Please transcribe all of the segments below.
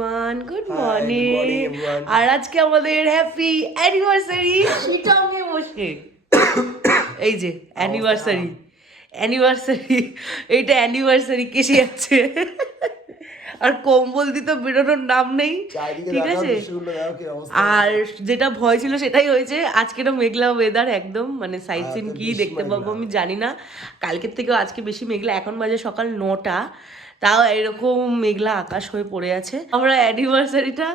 Everyone, good morning. আর আজকে আমাদের happy anniversary শিটংয়ে বসে। এই যে অ্যানিভার্সারি এইটা অ্যানিভার্সারি কেসে যাচ্ছে। আর কম্বল দিতে বেরোনোর নাম নেই, ঠিক আছে। আর যেটা ভয় ছিল সেটাই হয়েছে। আজকে তো মেঘলা ওয়েদার একদম, মানে সাইট সিন কি দেখতে পাবো আমি জানি না। কালকের থেকেও আজকে বেশি মেঘলা। এখন বাজে সকাল 9টা, তাও এরকম মেঘলা আকাশ হয়ে পড়ে আছে। আমরা অ্যানিভার্সারিটা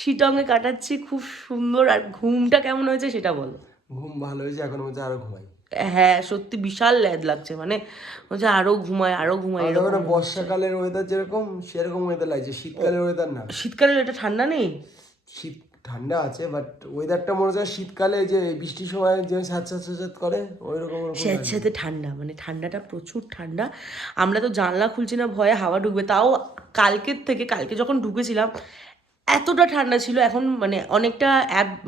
শিটংয়ে কাটাচ্ছি, খুব সুন্দর। আর ঘুমটা কেমন হয়েছে সেটা বলো। ঘুম ভালো হয়েছে, এখন মধ্যে আরো ঘুমাই। হ্যাঁ সত্যি বিশাল ল্যাদ লাগছে, মানে হচ্ছে আরো ঘুমায় এরকম। বর্ষাকালের ওয়েদার যেরকম সেরকম ওয়েদার লাগছে, শীতকালের ওয়েদার না। শীতকালের এটা ঠান্ডা নেই, শীত ঠান্ডা আছে, বাট ওয়েদারটা মনে হয় শীতকালে যে বৃষ্টির সময় যে স্যাঁত করে ওই রকম। স্যাঁতস্যাঁতে ঠান্ডা, মানে ঠান্ডাটা প্রচুর ঠান্ডা। আমরা তো জানলা খুলছি না, ভয়ে হাওয়া ঢুকবে। তাও কালকে যখন ঢুকেছিলাম এতটা ঠান্ডা ছিল, এখন মানে অনেকটা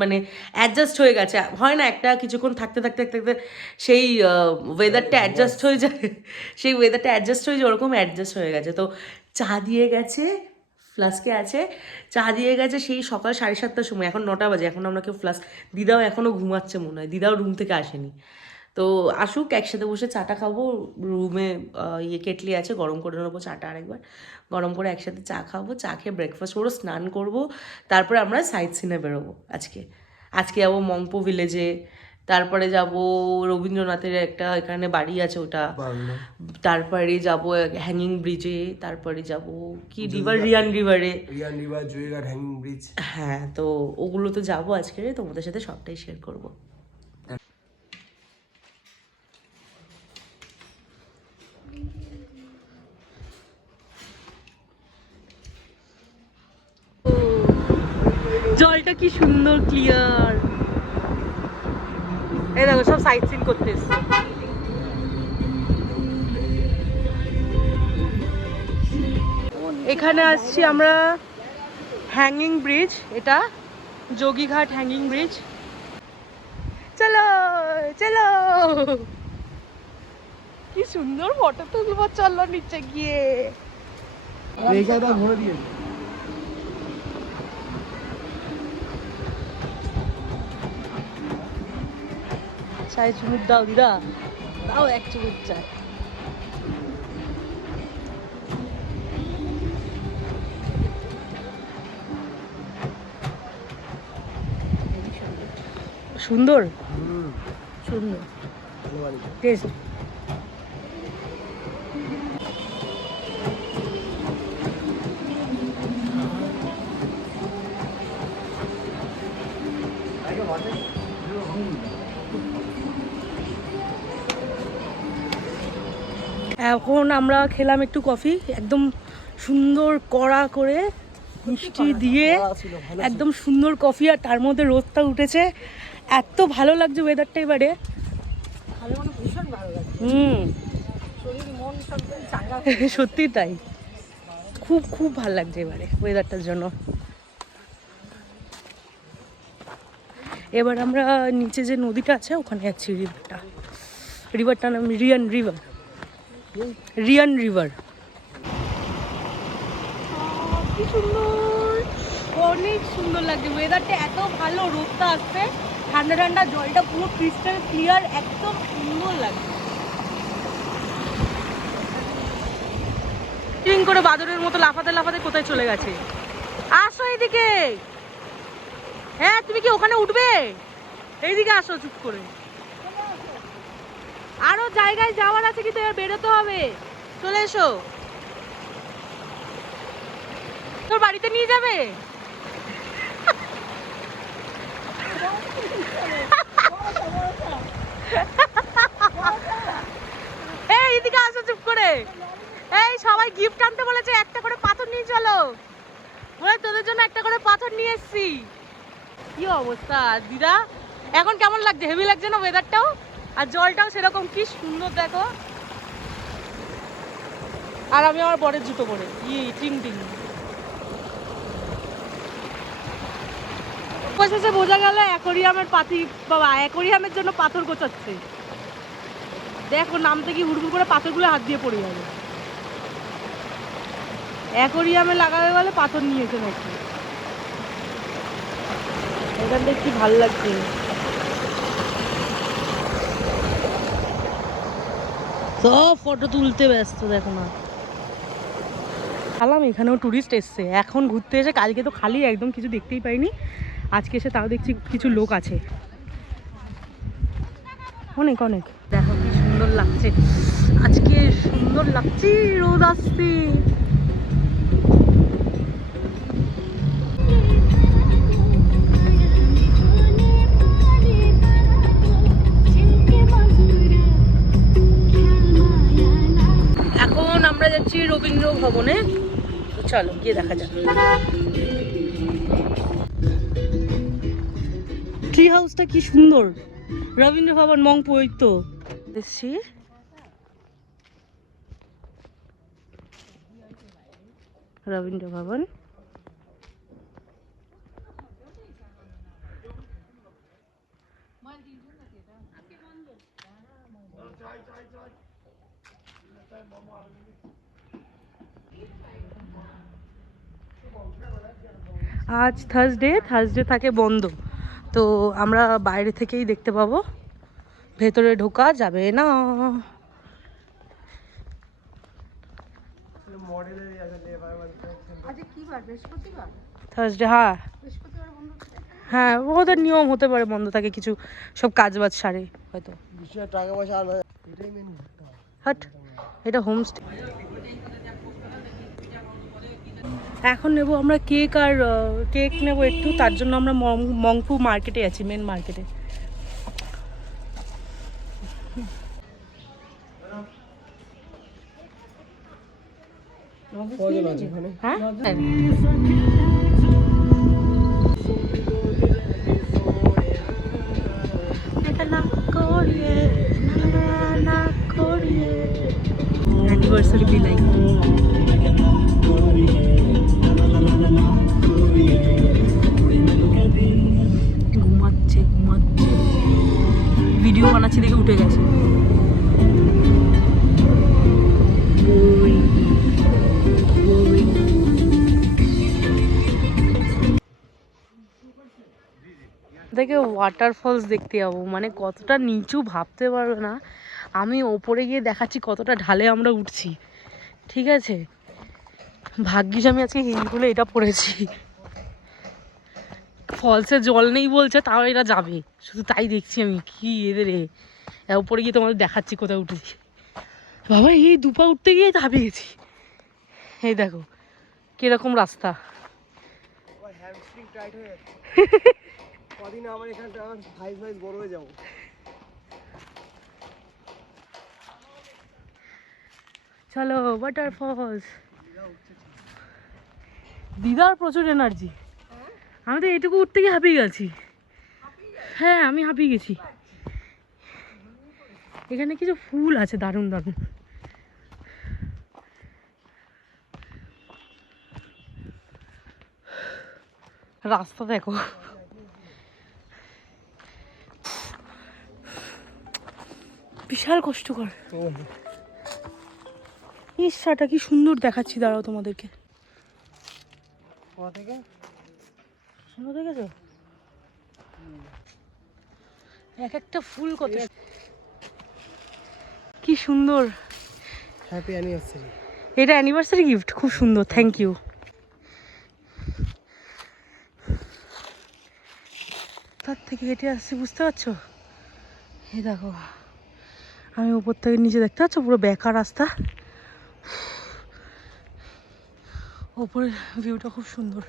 মানে অ্যাডজাস্ট হয়ে গেছে। হয় না একটা কিছুক্ষণ থাকতে সেই ওয়েদারটা অ্যাডজাস্ট হয়ে যায়, ওরকম অ্যাডজাস্ট হয়ে গেছে। তো চা দিয়ে গেছে, ফ্লাস্কে আছে, চা দিয়ে গেছে সেই সকাল 7:30টার সময়। এখন 9টা বাজে, এখন আমরা কেউ ফ্লাস্ক, দিদাও এখনও ঘুমাচ্ছে মনে হয়, দিদাও রুম থেকে আসেনি। তো আসুক, একসাথে বসে চাটা খাবো। রুমে কেটলি আছে, গরম করে নেবো চাটা আরেকবার, গরম করে একসাথে চা খাবো। চা খেয়ে ব্রেকফাস্ট করবো, স্নান করবো, তারপরে আমরা সাইট সিনে বেরোবো। আজকে যাবো মংপো ভিলেজে, তারপরে যাব রবীন্দ্রনাথের একটা এখানে বাড়ি আছে ওটা, তারপরে যাব হ্যাঙ্গিং ব্রিজে, তারপরে যাব কি রিয়ান রিভার, জুয়েঘাট হ্যাঙ্গিং ব্রিজ। হ্যাঁ, তো ওগুলো তো যাবো আজকে, তোমাদের সাথে সবটাই শেয়ার করবো। জলটা কি সুন্দর ক্লিয়ার। এই দেখো সব সাইট সিন করতে এসছে। এখানে আসছি আমরা হ্যাঙ্গিং ব্রিজ, এটা যোগীঘাট হ্যাঙ্গিং ব্রিজ। চলো চলো, কি সুন্দর ফটো তুলবো, চলো নিচে গিয়ে। ঘুরে দিয়ে চায় চুমুক দাও দিদা, দাও এক চুমুক চায়। সুন্দর সুন্দর টেস্ট। এখন আমরা খেলাম একটু কফি, একদম সুন্দর কড়া করে মিষ্টি দিয়ে, একদম সুন্দর কফি। আর তার মধ্যে রোদটা উঠেছে, এত ভালো লাগছে ওয়েদারটা এবারে। সত্যি তাই, খুব খুব ভালো লাগছে এবারে ওয়েদারটার জন্য। এবার আমরা নিচে যে নদীটা আছে ওখানে যাচ্ছি, রিভারটার নাম রিয়ান রিভার। কি সুন্দর, অনেক সুন্দর লাগছে ওয়েদারটা, এত ভালো, রোদটা আসছে, ঠান্ডা ঠান্ডা, জলটা পুরো ক্রিস্টাল ক্লিয়ার, একদম সুন্দর লাগছে। টিং করে বাদরের মতো লাফাতে কোথায় চলে গেছে। আসো এদিকে। হ্যাঁ তুমি কি ওখানে উঠবে? এইদিকে আসো চুপ করে। আরো জায়গায় যাওয়ার আছে, কিন্তু এবার বেরোতে হবে, চলে এসো। তোর বাড়িতে নিয়ে যাবে? এই এদিকে আসো চুপ করে। এই সবাই গিফট আনতে বলেছে, একটা করে পাথর নিয়ে চলো, বলে তোদের জন্য একটা করে পাথর নিয়ে এসেছি। কি অবস্থা দিদা, এখন কেমন লাগছে? হেভি লাগছে না ওয়েদারটাও? আর জলটাও সেরকম, কি সুন্দর দেখো। আর আমি আমার বরের জুতো পরে টিং শেষে বোঝা গেল অ্যাকোরিয়ামের অ্যাকোরিয়ামের জন্য পাথর গোছাচ্ছে। দেখো নামতে কি হুড়গুড় করে পাথরগুলো হাত দিয়ে পড়ে যাবে। অ্যাকোরিয়ামে লাগাবে বলে পাথর নিয়েছে নাকি। এখানটা কি ভাল লাগছে। সব ফটো তুলতে ব্যস্ত দেখো না। খালাম এখানেও টুরিস্ট এসছে এখন ঘুরতে এসে, কালকে তো খালি একদম কিছু দেখতেই পাইনি, আজকে এসে তাও দেখছি কিছু লোক আছে অনেক অনেক। দেখো কি সুন্দর লাগছে আজকে, সুন্দর লাগছে, রোদ আসছে। এখন আমরা যাচ্ছি রবীন্দ্র ভবনে, চলো গিয়ে দেখা যাক। ট্রি হাউসটা কি সুন্দর, রবীন্দ্র ভবন মংপু, ওই তো এসছি। রবীন্দ্র ভবন আজ থার্সডে থাকে বন্ধ, তো আমরা বাইরে থেকেই দেখতে পাবো, ভেতরে ঢোকা যাবে না। থার্সডে, হ্যাঁ হ্যাঁ, ওদের নিয়ম হতে পারে বন্ধ থাকে, কিছু সব কাজ বাজ সারে হয়তো। হাট, এটা হোমস্টে। এখন নেব আমরা কেক, আর কেক নেব একটু, তার জন্য আমরা মংপু মার্কেটে আছি, মেন মার্কেটে। হ্যাঁ অ্যানিভার্সারি বিলাই। ঘুমাচ্ছে ভিডিও বানাচ্ছি দেখে উঠে গেছে। দেখে ওয়াটারফলস দেখতে যাবো, মানে কতটা নিচু ভাবতে পারবে না। আমি ওপরে গিয়ে দেখাচ্ছি কতটা ঢালে আমরা উঠছি, ঠিক আছে। ভাগ্যিস আমি আজকে হিলগুলো এটা পড়েছি। ফলসে জল নেই বলছে, তাও এরা যাবে, শুধু তাই দেখছি আমি, কি এদের উপরে গিয়ে তোমাদের দেখাচ্ছি কোথায় উঠেছি। বাবা এই দুপা উঠতে গিয়ে দাবি গেছি। এই দেখো কিরকম রাস্তা। চলো ওয়াটারফলস। দিদার প্রচুর এনার্জি, আমি তো এইটুকু উঠতে গিয়ে হাঁপিয়ে গেছি। হ্যাঁ আমি হাঁপিয়ে গেছি। এখানে কিছু ফুল আছে দারুণ দারুণ। রাস্তা দেখো, বিশাল কষ্টকর। ইসাটা কি সুন্দর দেখাচ্ছি, দাঁড়াও তোমাদেরকে। সুন্দর দেখেছো, এক একটা ফুল কত কি সুন্দর। Happy anniversary. এটা অ্যানিভার্সারি গিফট, খুব সুন্দর, থ্যাংক ইউ। তার থেকে হেঁটে আসছি, বুঝতে পারছো? এই দেখো আমি উপর থেকে নিচে, দেখতে পাচ্ছ পুরো বেকার রাস্তা, ওপরের ভিউটা খুব সুন্দর।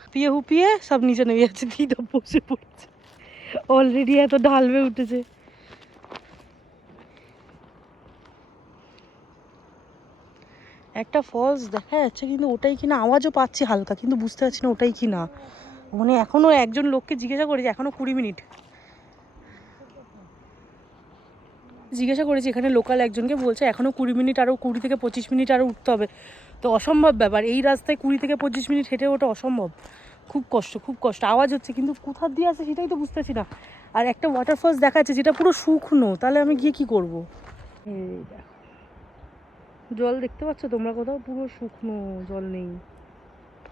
হুপিয়ে হুপিয়ে সব নিচে নেমে যাচ্ছে, দিদা বসে পড়ছে, অলরেডি এত ঢালবে উঠেছে। একটা ফলস দেখা যাচ্ছে, কিন্তু ওটাই কিনা, আওয়াজও পাচ্ছি হালকা, কিন্তু বুঝতে পারছি না ওটাই কিনা। মানে এখনো একজন লোককে জিজ্ঞাসা করেছি, এখনো 20 মিনিট জিজ্ঞাসা করেছি এখানে লোকাল একজনকে, বলছে এখনো 20 মিনিট, আরও 20 থেকে 25 মিনিট আরও উঠতে হবে। তো অসম্ভব ব্যাপার, এই রাস্তায় 20 থেকে 25 মিনিট হেঁটে ওটা অসম্ভব, খুব কষ্ট খুব কষ্ট। আওয়াজ হচ্ছে কিন্তু কোথার দিয়ে আসে সেটাই তো বুঝতেছি না। আর একটা ওয়াটারফলস দেখা যাচ্ছে যেটা পুরো শুকনো, তাহলে আমি গিয়ে কি করবো? এই দেখো জল দেখতে পাচ্ছ তোমরা কোথাও? পুরো শুকনো, জল নেই।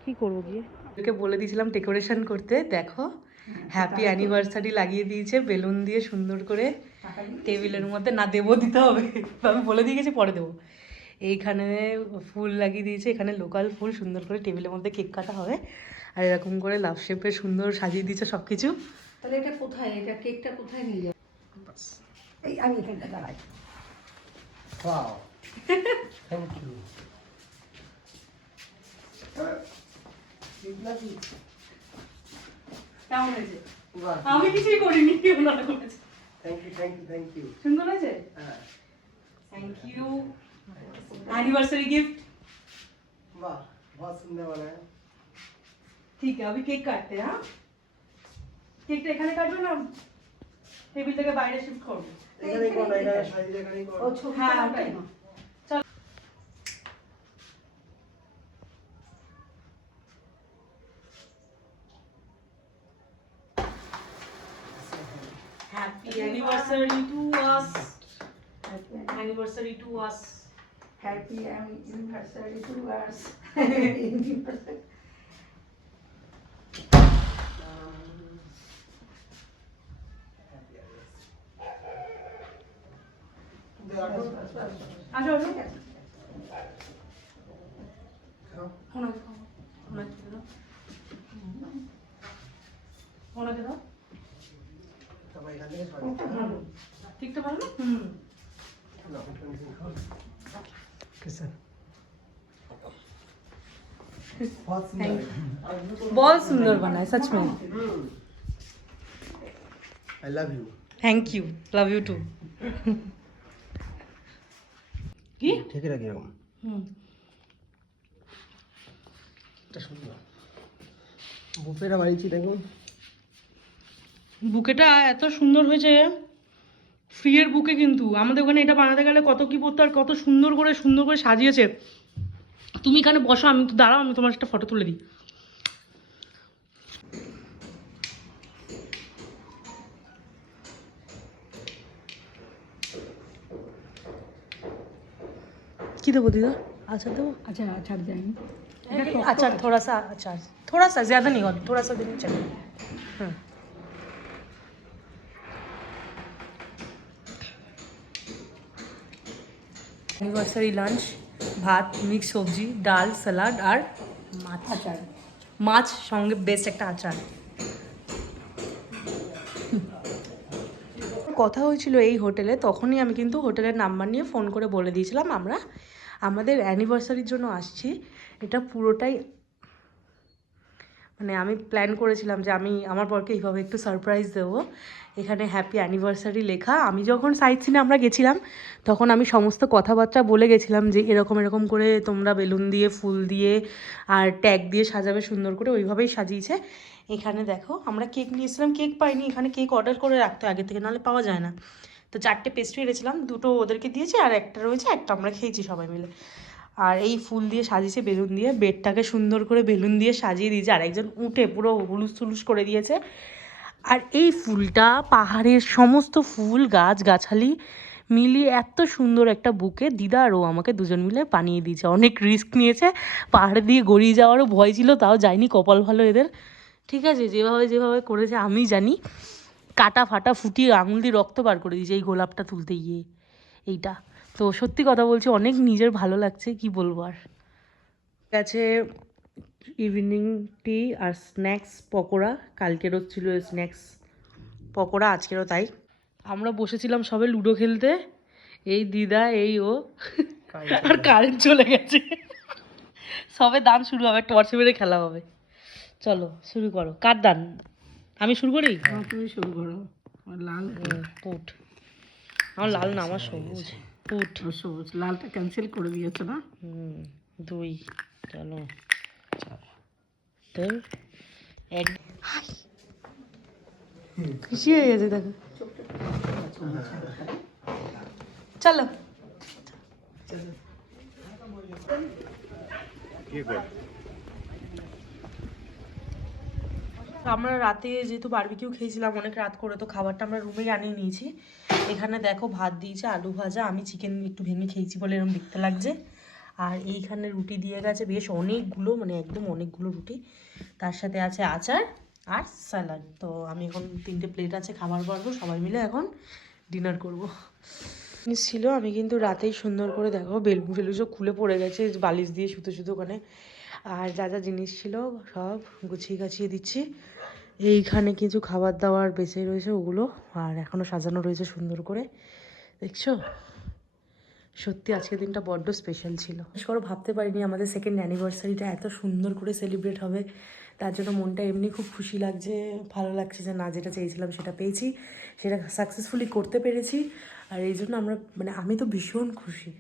কি করবো গিয়ে? ওকে বলে দিয়েছিলাম ডেকোরেশন করতে, দেখো হ্যাপি অ্যানিভার্সারি লাগিয়ে দিয়েছে বেলুন দিয়ে সুন্দর করে টেবিলের মধ্যে। না, দেবো, দিতে হবে, আমি বলে দিয়ে গেছি পরে দেবো। এইখানে ফুল লাগিয়ে দিয়েছে, এখানে লোকাল ফুল সুন্দর করে টেবিলের মধ্যে কেক কাটা হবে। আর এরকম করে লাভ শেপে সুন্দর সাজিয়ে দিয়েছে সব কিছু। তাহলে এটা কোথায়, এটা কেকটা কোথায় নিয়ে যাবো? এই আমি এখানটা দাঁড়াই। Wow, thank you. কেমন হয়েছে? আমি কিছুই করিনি, ওনারা করেছে। Thank you, thank you, thank you. সুন্দর হয়েছে? হ্যাঁ, থ্যাংক ইউ। Anniversary gift. वाह, बहुत सुंदर बना है। ठीक है, अभी केक काटते हैं। हाँ, কেকটা এখানে কাটবে না টেবিল থেকে বাইরে শিফট করবে? এখানেই করো, এখানে সাইজ এখানেই করো। ও ছবি হ্যাঁ, ওটাই না। Happy anniversary to us, anniversary to us. Happy anniversary to us. আসো আসো, ওনাকে দাও, ওনাকে দাও, ওনাকে দাও। সবাই এখান থেকে সরাই। ভালো, ঠিকটা ভালো না? হুম। না, ওখানে দেখো। किसन बहुत सुंदर है। बहुत सुंदर बना है सच में। I love you. Thank you, love you too. কি? ঠিক আছে এরকম। হুম। এটা সুন্দর। বুফেটা বাড়িছি দেখুন। বুকেটা এত সুন্দর হয়েছে, ফ্রিয়ের বুকে, কিন্তু আমাদের ওখানে এটা বানাতে গেলে কত কি পড়তো, আর কত সুন্দর করে সাজিয়েছে। তুমি এখানে বসো, আমি তো দাঁড়াও, আমি তোমার একটা ফটো তুলে দিই। কি দেবো দিদা? আচার দেবো? अच्छा अच्छा जाएंगे। अचार थोड़ा सा, अचार थोड़ा सा, ज़्यादा नहीं होगा, थोड़ा सा देना चाहिए। हाँ, एनिवर्सरी लंच, भात, मिक्स सब्जी, डाल, सलाद আর মাছ। আচার। মাছ সঙ্গে বেস্ট একটা আচার। কথা হয়েছিল এই হোটেলে, তখনই আমি কিন্তু হোটেলের নাম্বার নিয়ে ফোন করে বলে দিয়েছিলাম আমরা আমাদের অ্যানিভার্সারির জন্য আসছি। এটা পুরোটাই মানে আমি প্ল্যান করেছিলাম যে আমি আমার বরকে এইভাবে একটু সারপ্রাইজ দেবো। এখানে হ্যাপি অ্যানিভার্সারি লেখা। আমি যখন সাইট সিনে আমরা গেছিলাম তখন আমি সমস্ত কথাবার্তা বলে গেছিলাম যে এরকম এরকম করে তোমরা বেলুন দিয়ে, ফুল দিয়ে আর ট্যাগ দিয়ে সাজাবে সুন্দর করে, ওইভাবেই সাজিয়েছে। এখানে দেখো আমরা কেক নিয়েছিলাম, কেক পাইনি, এখানে কেক অর্ডার করে রাখতে আগে থেকে, নাহলে পাওয়া যায় না। তো 4টে পেস্ট্রি এনেছিলাম, 2টো ওদেরকে দিয়েছি আর একটা রয়েছে, একটা আমরা খেয়েছি সবাই মিলে। আর এই ফুল দিয়ে সাজিয়েছে বেলুন দিয়ে, বেডটাকে সুন্দর করে বেলুন দিয়ে সাজিয়ে দিয়েছে, আর একজন উঠে পুরো হুলুস থুলুস করে দিয়েছে। আর এই ফুলটা পাহাড়ের সমস্ত ফুল গাছগাছালি মিলিয়ে এত সুন্দর একটা বুকে দিদা আর ও আমাকে দুজন মিলে বানিয়ে দিয়েছে। অনেক রিস্ক নিয়েছে, পাহাড় দিয়ে গড়িয়ে যাওয়ারও ভয় ছিল, তাও যায়নি, কপাল ভালো এদের। ঠিক আছে, যেভাবে যেভাবে করেছে আমি জানি, কাটা ফাটা ফুটিয়ে আঙুল দিয়ে রক্ত বার করে দিয়েছে এই গোলাপটা তুলতে গিয়ে। এইটা তো সত্যি কথা বলছি, অনেক নিজের ভালো লাগছে, কি বলবো আর। আছে ইভিনিং টি আর স্ন্যাক্স পকোড়া, কালকেরও ছিল স্ন্যাক্স পকোড়া, আজকেরও তাই। আমরা বসেছিলাম সবে লুডো খেলতে, এই দিদা এই ও, আর কারেন্ট চলে গেছে। সবে দান শুরু হবে, টর্চ মেরে খেলা হবে। চলো শুরু করো, কার দান? আমি শুরু করি? তুমি শুরু করো। লাল পুট, আমার লাল না, আমার সবুজ। পুট, সবুজ, লালটা ক্যান্সেল করে দিয়েছো না? 2, চলো তো এক। খুশি হয়ে গেছে দেখো। চলো আমরা রাতে যেহেতু বারবিকিউ খেয়েছিলাম অনেক রাত করে, তো খাবারটা আমরা রুমেই আনিয়ে নিয়েছি। এখানে দেখো ভাত দিয়েছে, আলু ভাজা, আমি চিকেন একটু ভেঙে খেয়েছি বলে এরকম দেখতে লাগছে। আর এইখানে রুটি দিয়ে গেছে বেশ অনেকগুলো, মানে একদম অনেকগুলো রুটি, তার সাথে আছে আচার আর স্যালাড। তো আমি এখন 3টে প্লেট আছে খাবার পারবো, সবাই মিলে এখন ডিনার করব। জিনিস ছিল, আমি কিন্তু রাতেই সুন্দর করে দেখো বেলুন ফেলুন সব খুলে পড়ে গেছে বালিশ দিয়ে শুতে শুতে ওখানে। আর যা যা জিনিস ছিল সব গুছিয়ে গাছিয়ে দিচ্ছি। এইখানে কিছু খাবার দাবার বেঁচে রয়েছে ওগুলো, আর এখনও সাজানো রয়েছে সুন্দর করে, দেখছো। সত্যি আজকের দিনটা বড্ড স্পেশাল ছিল। বিশেষ করে ভাবতে পারিনি আমাদের সেকেন্ড অ্যানিভার্সারিটা এত সুন্দর করে সেলিব্রেট হবে। তার জন্য মনটা এমনি খুব খুশি লাগছে, ভালো লাগছে যে না, যেটা চেয়েছিলাম সেটা পেয়েছি, সেটা সাকসেসফুলি করতে পেরেছি। আর এই জন্য আমরা, মানে আমি তো ভীষণ খুশি।